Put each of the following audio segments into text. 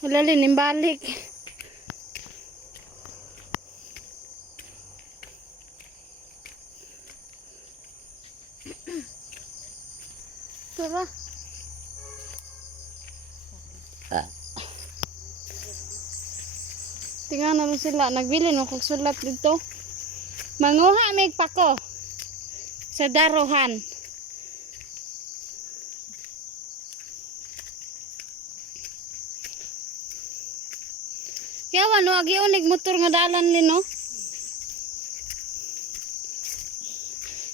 Wala linim balik. Tara. Tingnan na rin sila. Nagbili no kung sulat dito. Manguha may pako. Sa darohan. Kaya wano, agi unig motor nga dalan lin no.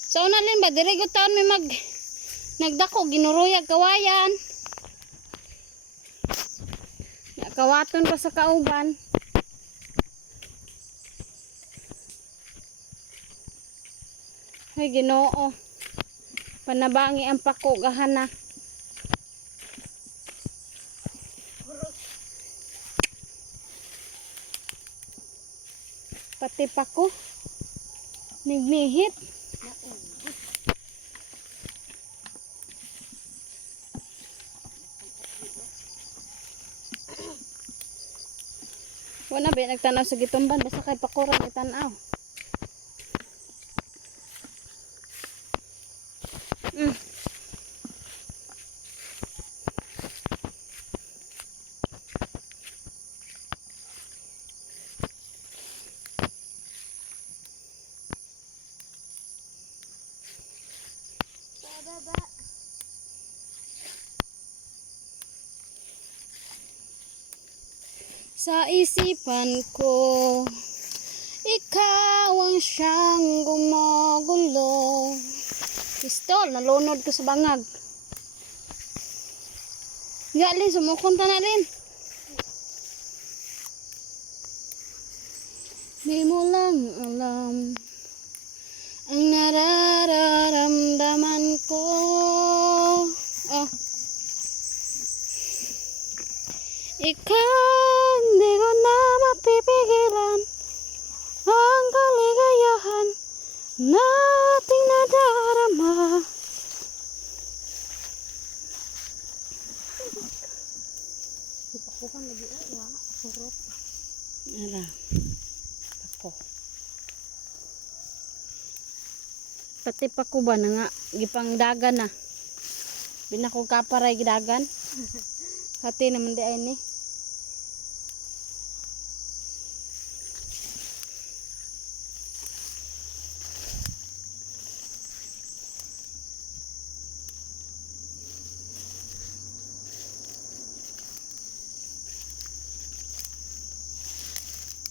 Sa una lin ba, dire taon may nagdako, ginuruyag kawayan. Kawaton pa sa kauban. Ay Ginoo. Panabangi ang pako gahana. Pati pako. Nignihit. Wala ba nagtanaw sa gitumban basta kay pakurang itanaw. Sa isipan ko, ikaw ang siyang gumugulo. Pistol, nalunod ko sa bangag. Galin, sumukunta na rin. Di mo lang alam ang nararamdaman ko. Oh. Ikaw, di ko na mapipigilan ang kaligayahan nating nadarama. Ipakuhan lagi ya, surot. Ala, pako. Pati pako ba na nga, gipang dagan na. Binako kaparay gidagan. Hati naman di ay ni.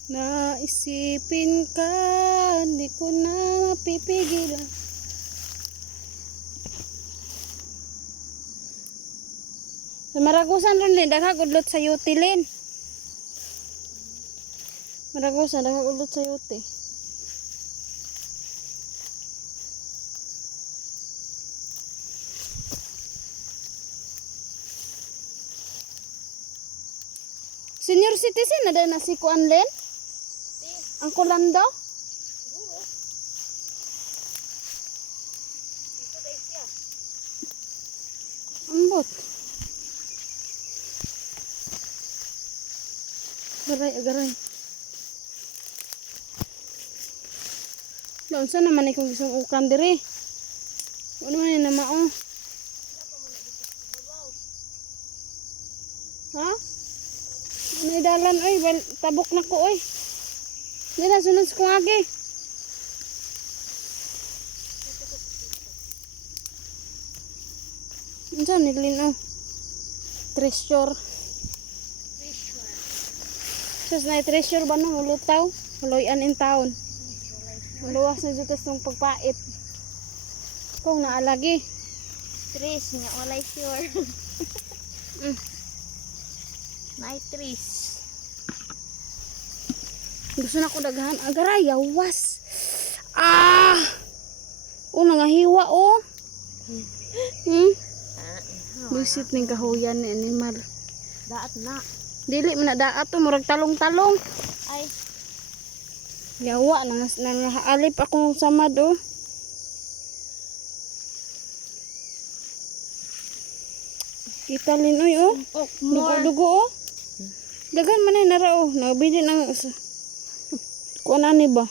Naisipin ka, di ko na mapipigilan. Sa Maragusan ron din, daghagudlot sa yuti lin. Maragusan, daghagudlot sa yuti. Senior citizen na din na si Kuan Len? Ang Kulando? Ambot. Agaray. Doon sa naman ikong isang ukan diri. Ano man yung namao? Ha? Ano idalan? Oy, tabok na ko oy. Hindi na sunod sa kong agi. Ano saan nilin oh? Treasure. Sus na treasure ba no? Mulutaw? Huloyan in town. Maluwas na dito itong pagpait. Kung naalagi. Tris nga walay sure. May tris. Gusto na ko daghan. Agaray, yawas. Ah! Una nga hiwa oh. Busit ning kahuyan ni animal. Daat na. Dili man na daat to, murag talong-talong. Ay. Yawa, nangaalip akong samad oh. Kita lin oy oh. Dugo-dugo oh. Dagan man ay nara oh. Nabili ng kuan ani ba?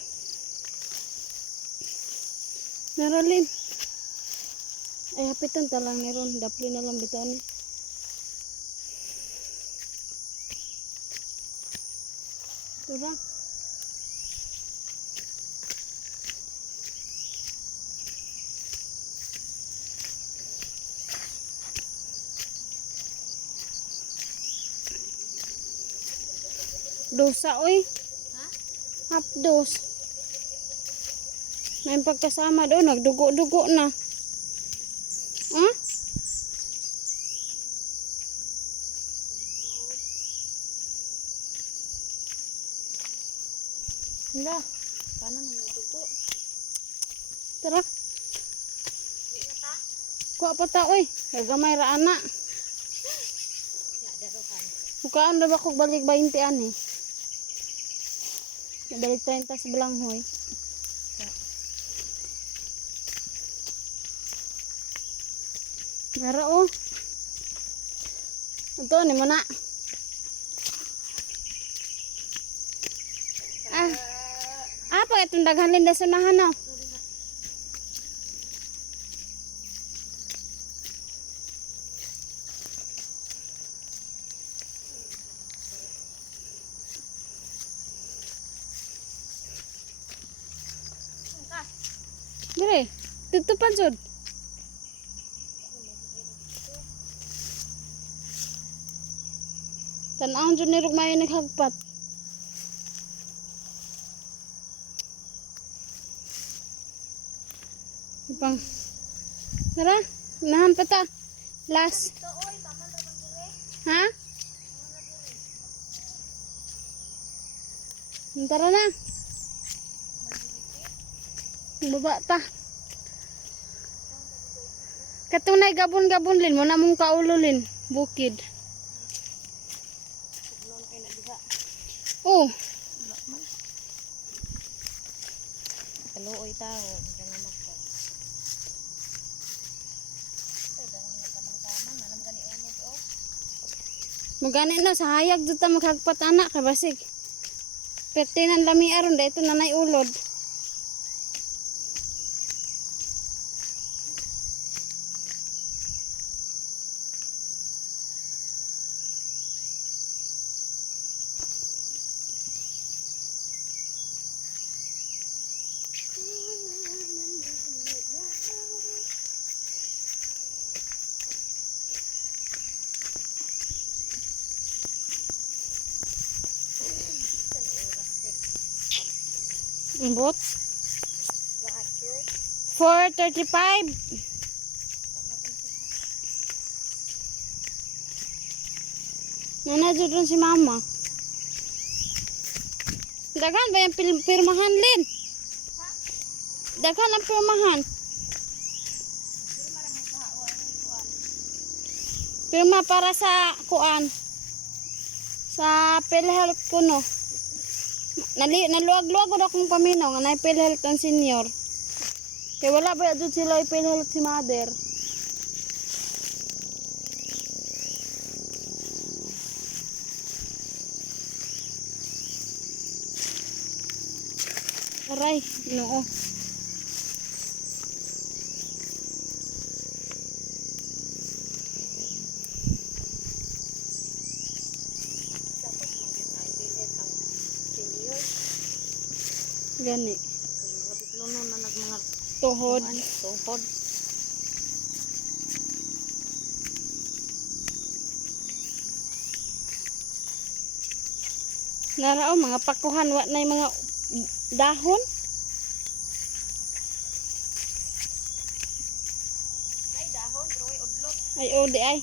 Naralin. Ay hapitan ta lang ni ron. Dapli na lang bitaw ni. Tura. Dosa oy. Ha? Half dose. May pagkasama doon, nagdugo-dugo na. Ha? Hala. Paano na dugo? Tara, Di na ta? kuha pa ta oy. Gagamay ra ana. Ya, daruhan. Mukaan na ba kog balik 20 ani? Balik 30 sa balanghoy. Gara oh. Ito ni mo na. Apa itong daghan linda sa nahan no? Dire, tutupan jud. Tan-aon jud ni rugmay naghagpat. Ipang. Tara, nahan pa ta. Last. Ito, oy, paman ra man dire. Ha? Tara na. Baba ta. Katunay gabon-gabon lin mo na mong kaululin. Bukid. Tuglon kay na diha. Oh, Wala man. Kaluoy tao, kana magko. Ay, dawang na kamang-kamang, alam gani unod oh. magani na sa hayag jud ta maghagpat anak kay basig. Pertinan lami aron da ito nanay ulod. Ambot. 4:35. Nana jud ron si mama. Daghan ba yung pirmahan lin? Daghan ang pirmahan. Pirma para sa kuan. Sa PhilHealth ko no. Naluag-luag ko akong paminaw nga na PhilHealth ang senior. Kaya wala ba jud sila PhilHealth si mother. Aray, noo. Dapat maging ay bilid ang senior. Gani. Kay mga bitlono na nagmanga Tuhod. tuhod. Narao mga pakuhan wa na mga dahon. Ay dahon, pero ay udlot. Ay o di ay.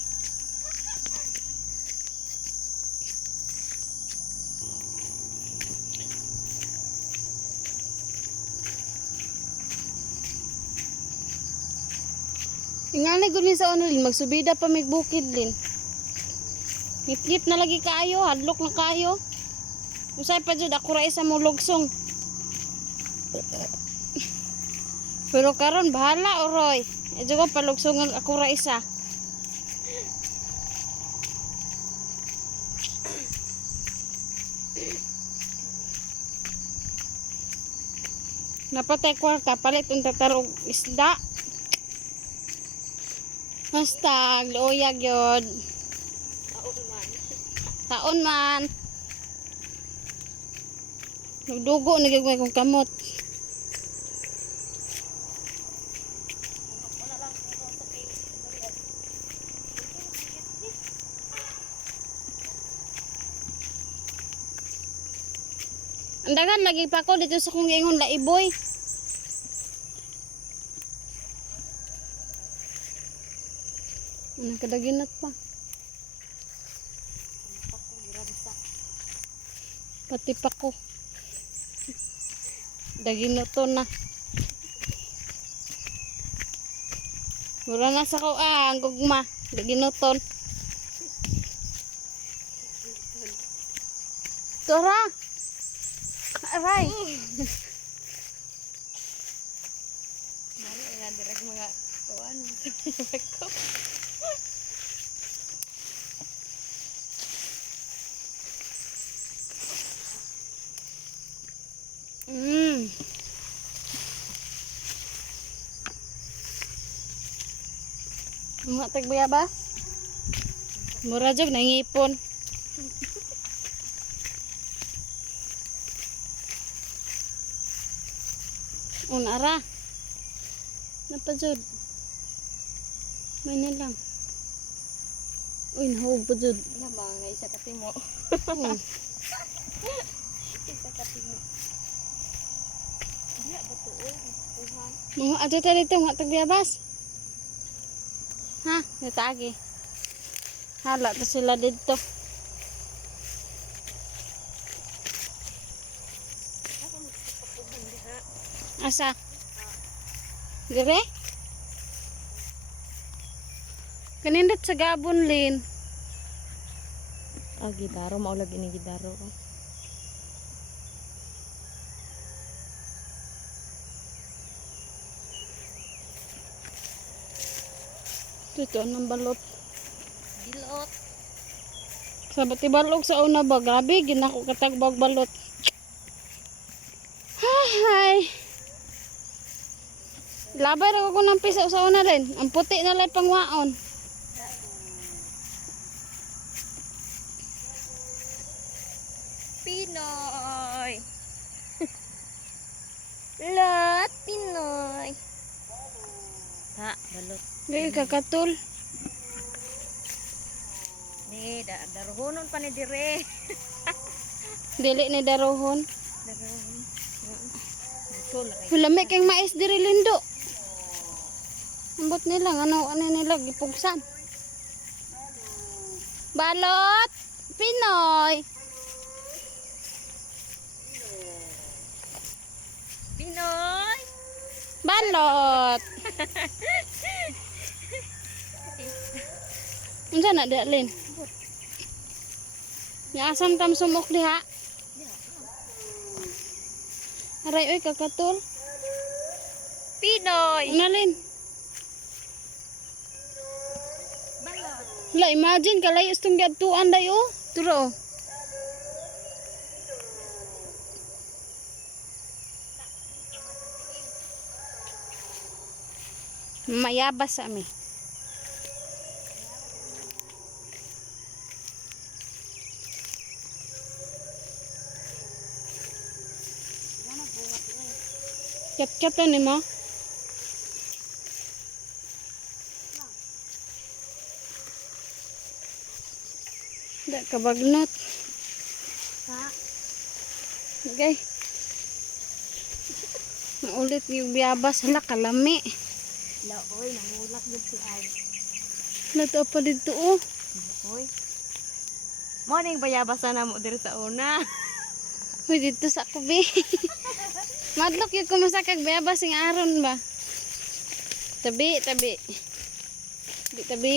Ingani gud mi sa onolin magsubida pa mig bukid lin. Ngit-ngit na lagi kaayo, hadlok na kaayo. Usay pa jud ako ra isa mo lugsong. Pero karon bahala oroy. Edyo ko palugsong ako ra isa. Napatay kwarta, palit unta tarog isda. Hastag, looyag yun. Taon man. Taon man. Nagdugo, nagagmay kong kamot. Wala lang ito sa kay Dorian. Ang dagan lagi pa ko dito sa kong ingon laiboy. Ano kadaginat pa. Ako giramsa. Pati pa ko. Daginoto na. Mura na sa ko ang gugma. Daginoton. Tora! Aray! Mari nga direk mga kuan. Mm. Mga tagbayabas. Mura jog nangipon. Unara. Napajud. May na lang. Uy, nahog pa jud. Lamang na isa ka timo. Hmm. Isa ka timo. Diya ba to oy? Tuhan. Mga ato ta dito nga tagbayabas. Ha, natagi. Hala to sila dito. Ako magpapugan diha. Asa? Dire? Kanindot sa gabon lin. Ah, gitaro maulagi ni gitaro ko. Ito ang balot. Bilot. Sa bati balog sa una ba? Grabe, ginako katagbag balot. Hi! Labay na ako ng piso sa una rin. Ang puti na lang pangwaon. Pinoy. Lot Pinoy. Ha, balot. Dili kakatul. Ni daruhonon pa ni dire. Dili ni darohon. Daruhon. Sul kay. Hulami kang mais diri lindo. Ambot nila ano nila gipugsan. Balot Pinoy. Pinoy. Balot. Unsa na dalin? Ya asam tam sumok diha. Aray oy kakatul. Pinoy. Unalin. Balot. La imagine kalay ustong giadtuan dayo. Turo. Mayabas sa ami. Kat-kat ni mo. Da kabagnot. Ha. Okay. Naulit yung biyabas. Hala, kalami. Laoy nangulak gud si Ay. Nato pa dito oh. Oy. Morning bayabasa na mo diri sa una. Uy, dito sa kubi. Madlok yung kumasakag biyabas yung aron ba? Tabi, tabi. Tabi, tabi.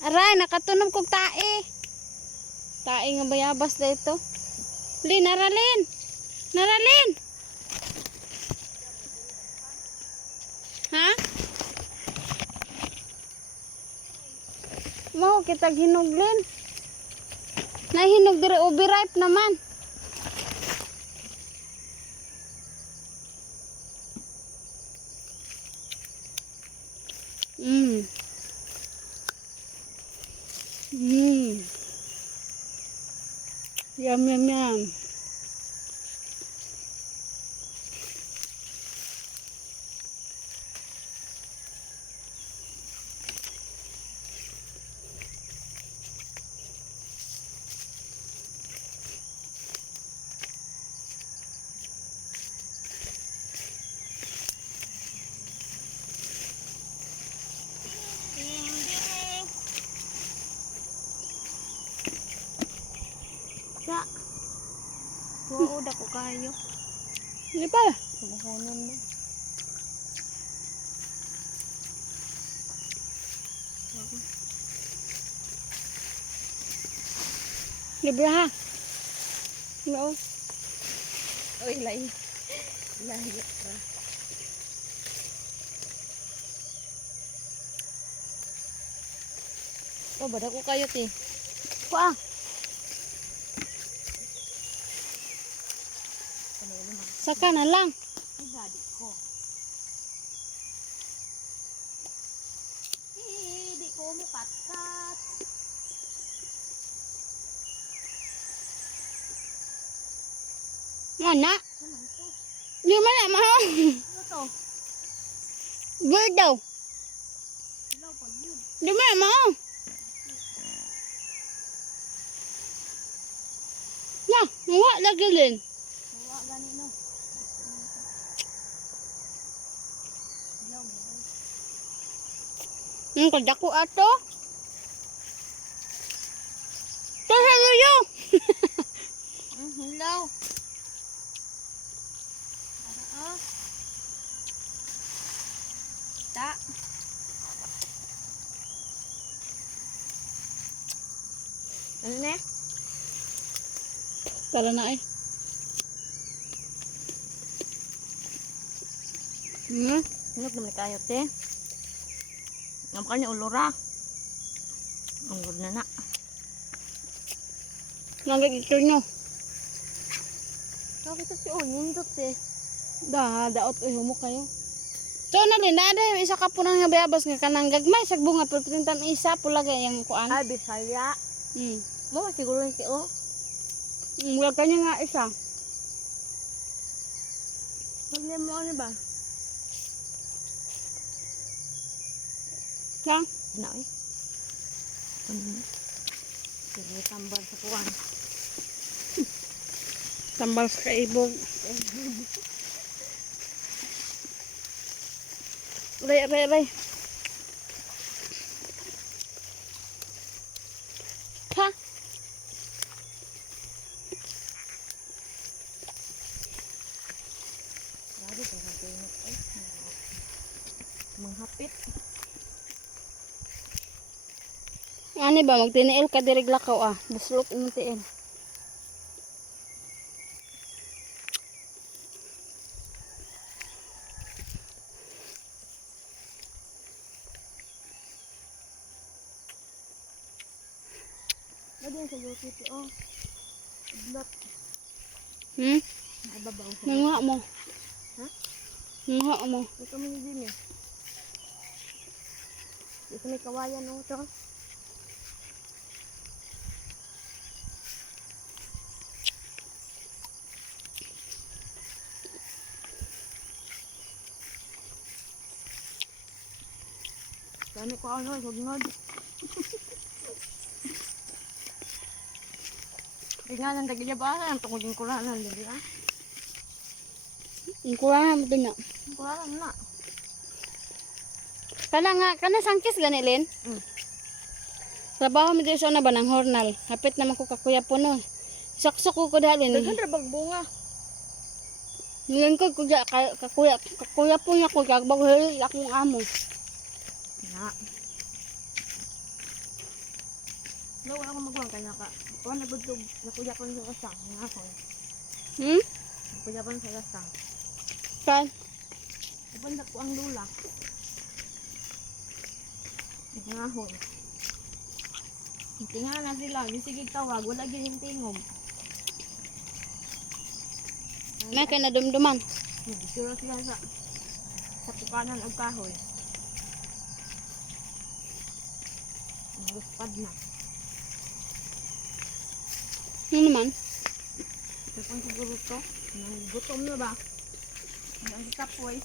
Aray, nakatunog kong tae. Tae nga bayabas na ito. Lin, naralin. Naralin. Ha? Mau kita hinuglin. Nahinog dire overripe naman. Mm. Mm. Yum, yum, yum. Sa. Tuwa ko kayo. Hindi pa. Kumukunan mo. Libre ha. No. Uy, lahi. Lahi pa. Oh, bada ko kayo, ti. Kuha. Saka na lang. Ay, daddy ko. Di ko mo katkat. Mana? Ano to? Di mana mo. Ano to? Bird daw. Ilaw pag yun. Di mana mo. Ya, muwa lagi din. Nawa gani no. Ilaw mo. Kadako ato. Tahaluyo. Ilaw. Ano? Ta. Ano na? Tara na eh. Hinap naman kayo, te. Ang kanya ulura. Ang good na na. Nagigito nyo. Bakit ito si Onyindot, te? Daot mo kayo. So na din, dada isa ka po nang bayabas nga kanang gagmay sa bunga pero pitintan isa pula kay yang kuan. Ah, Bisaya. Mo siguro ni o. Wala kanya nga isa. Problem mo ano ba? Lang. Ano eh? Sige, tambal sa kuwan. Tambal sa kaibog. Ray. Ha? Grabe, pagkakinit ay. Manghapit. Ani ba magtiniil ka diri lakaw ah. Buslok imong tiil. Lagi sa YouTube, oh. Blot. Nababaw sa Nanguha mo. Ha? Nanguha mo. Ito mo din eh. Ito may kawayan, oh, ito. Dami ko ano, hugnod. Tingnan ang tagilya ba? Ang tungkulin ko lang ang dali ah. Ang kuha mo din na. Kulang na. Kana sangkis gani Lin. Trabaho mi diri sa na ba ng hornal. Hapit naman ko kakuya po no. Saksok ko dalin. Dagan ra bag bunga. Ngayon ko kakuya po niya ko kagbag hili akong amo. Na. No, wala akong magwang kanya ka. Kuha na budtog, nakuyapan sa lasang. Nga ako. Nakuyapan sa lasang. Kan? Ibandak ko ang lula. Nga ako. Tingnan na sila. Sige tawag. Wala ganyan tingog. May kay nadumduman. Sura sila sa pukanan o kahoy. Guspad na. Ano naman? Ito pang siguro to. Gutom na ba? Ang kapoy.